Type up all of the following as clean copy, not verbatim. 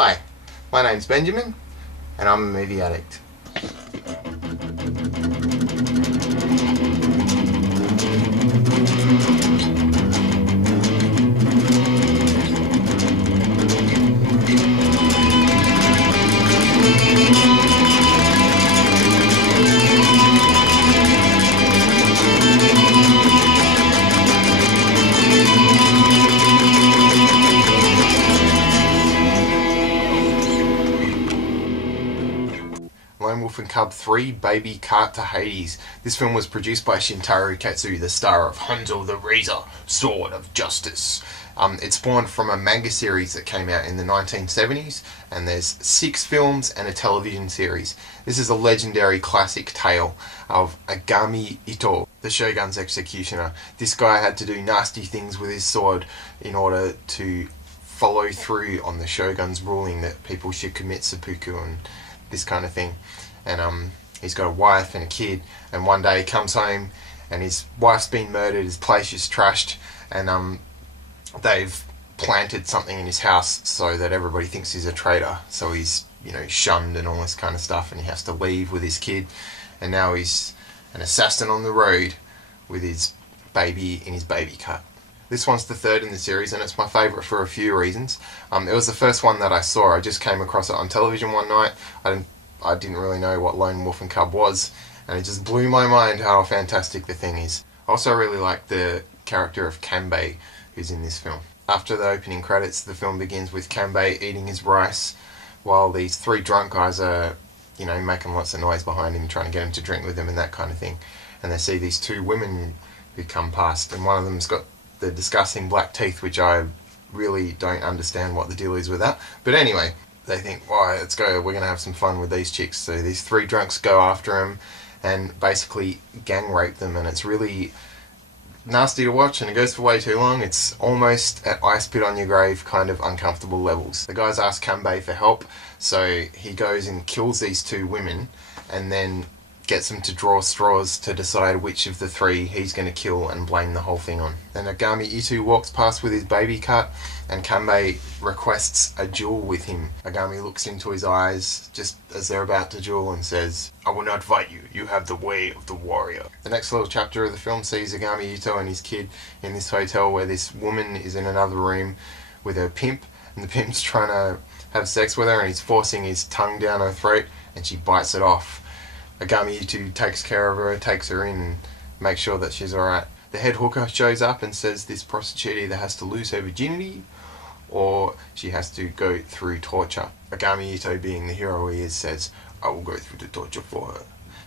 Hi, my name's Benjamin, and I'm a movie addict. Lone Wolf and Cub 3, Baby Cart to Hades. This film was produced by Shintaro Katsu, the star of Hanzo the Razor, Sword of Justice. It spawned from a manga series that came out in the 1970s, and there's 6 films and a television series. This is a legendary classic tale of Agami Ito, the Shogun's executioner. This guy had to do nasty things with his sword in order to follow through on the Shogun's ruling that people should commit seppuku and this kind of thing. And he's got a wife and a kid, and one day he comes home and his wife's been murdered, his place is trashed, and they've planted something in his house so that everybody thinks he's a traitor, so he's shunned and all this kind of stuff, and he has to leave with his kid, and now he's an assassin on the road with his baby in his baby cart. This one's the third in the series, and it's my favourite for a few reasons. It was the first one that I saw. I just came across it on television one night. I didn't really know what Lone Wolf and Cub was, and it just blew my mind how fantastic the thing is. I also really like the character of Kanbei, who's in this film. After the opening credits, the film begins with Kanbei eating his rice, while these 3 drunk guys are, making lots of noise behind him, trying to get him to drink with them and that kind of thing. And they see these 2 women who come past, and one of them's got the disgusting black teeth, which I really don't understand what the deal is with that. But anyway, they think, let's go, we're going to have some fun with these chicks. So these 3 drunks go after him and basically gang rape them, and it's really nasty to watch, and it goes for way too long. It's almost at I Spit on Your Grave kind of uncomfortable levels. The guys ask Kanbei for help, so he goes and kills these 2 women and then gets them to draw straws to decide which of the 3 he's going to kill and blame the whole thing on. Then Agami Ito walks past with his baby cart, and Kanbei requests a duel with him. Agami looks into his eyes just as they're about to duel and says, "I will not fight you. You have the way of the warrior." The next little chapter of the film sees Agami Ito and his kid in this hotel where this woman is in another room with her pimp, and the pimp's trying to have sex with her, and he's forcing his tongue down her throat, and she bites it off. Agami Ito takes care of her, takes her in, and makes sure that she's alright. The head hooker shows up and says this prostitute either has to lose her virginity or she has to go through torture. Agami Ito, being the hero he is, says, "I will go through the torture for her."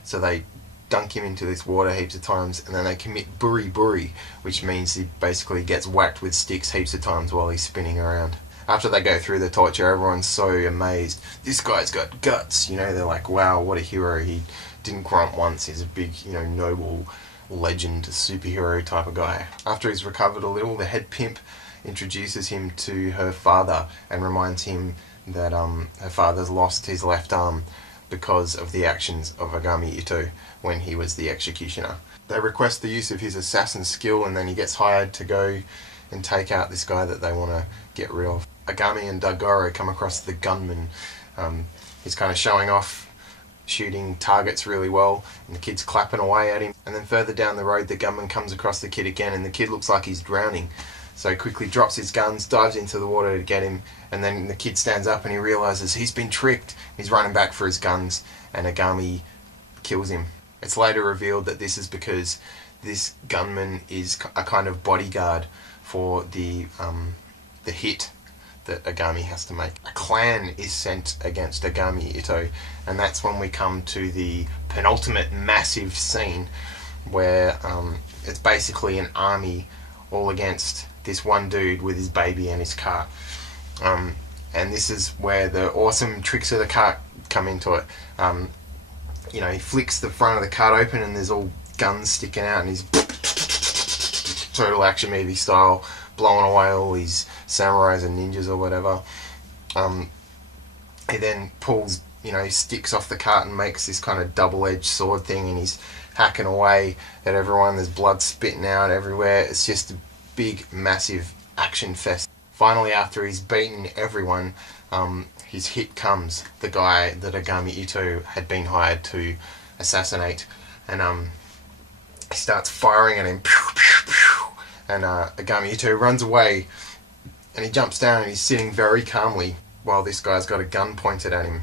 So they dunk him into this water heaps of times, and then they commit buri, which means he basically gets whacked with sticks heaps of times while he's spinning around. After they go through the torture, everyone's so amazed. This guy's got guts, they're like, wow, what a hero. He didn't grunt once. He's a big, noble legend, superhero type of guy. After he's recovered a little, the head pimp introduces him to her father and reminds him that her father's lost his left arm because of the actions of Agami Ito when he was the executioner. They request the use of his assassin skill, and then he gets hired to go and take out this guy that they want to get rid of. Agami and Dagoro come across the gunman. He's kind of showing off, shooting targets really well, and the kid's clapping away at him. And then further down the road, the gunman comes across the kid again, and the kid looks like he's drowning. So he quickly drops his guns, dives into the water to get him, and then the kid stands up and he realises he's been tricked. He's running back for his guns, and Agami kills him. It's later revealed that this is because this gunman is a kind of bodyguard for the hit that Agami has to make. A clan is sent against Agami Ito, and that's when we come to the penultimate massive scene where it's basically an army all against this one dude with his baby and his cart. And this is where the awesome tricks of the cart come into it. He flicks the front of the cart open and there's all guns sticking out, and he's total action movie style, blowing away all these samurais and ninjas or whatever. He then pulls, sticks off the cart and makes this kind of double-edged sword thing, and he's hacking away at everyone. There's blood spitting out everywhere. It's just a big, massive action fest. Finally, after he's beaten everyone, his hit comes, the guy that Agami Ito had been hired to assassinate, and he starts firing at him, and Agami Ito runs away, and he jumps down and he's sitting very calmly while this guy's got a gun pointed at him,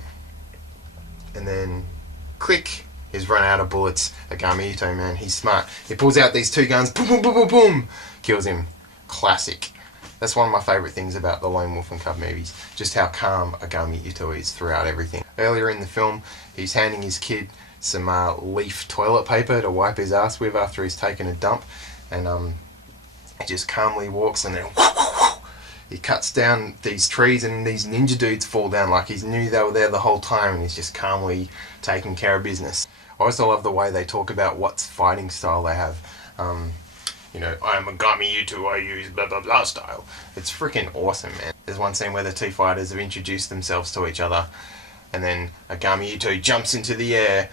and then click, he's run out of bullets. Agami Ito, man, he's smart. He pulls out these two guns, boom, boom, boom, boom, boom, kills him. Classic. That's one of my favourite things about the Lone Wolf and Cub movies, just how calm Agami Ito is throughout everything. Earlier in the film, he's handing his kid some leaf toilet paper to wipe his ass with after he's taken a dump, and he just calmly walks, and then he cuts down these trees, and these ninja dudes fall down like he knew they were there the whole time, and he's just calmly taking care of business. I also love the way they talk about what fighting style they have. You know, I'm Agami Ito, I use blah blah blah style. It's freaking awesome, man. There's one scene where the two fighters have introduced themselves to each other, and then Agami Ito jumps into the air,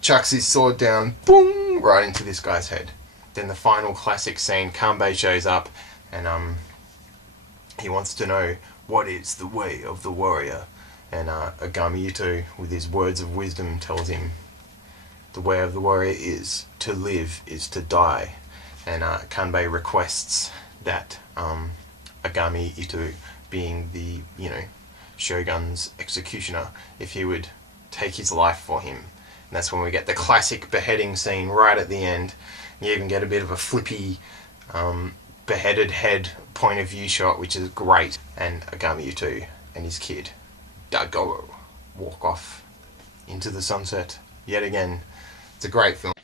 chucks his sword down, boom, right into this guy's head. Then the final classic scene, Kanbei shows up, and he wants to know what is the way of the warrior, and Agami Ito, with his words of wisdom, tells him the way of the warrior is to live is to die. And Kanbei requests that Agami Ito, being the, you know, Shogun's executioner, if he would take his life for him. And that's when we get the classic beheading scene right at the end. You even get a bit of a flippy beheaded head point of view shot, which is great. And Agami Ito and his kid, Dagoro, walk off into the sunset yet again. It's a great film.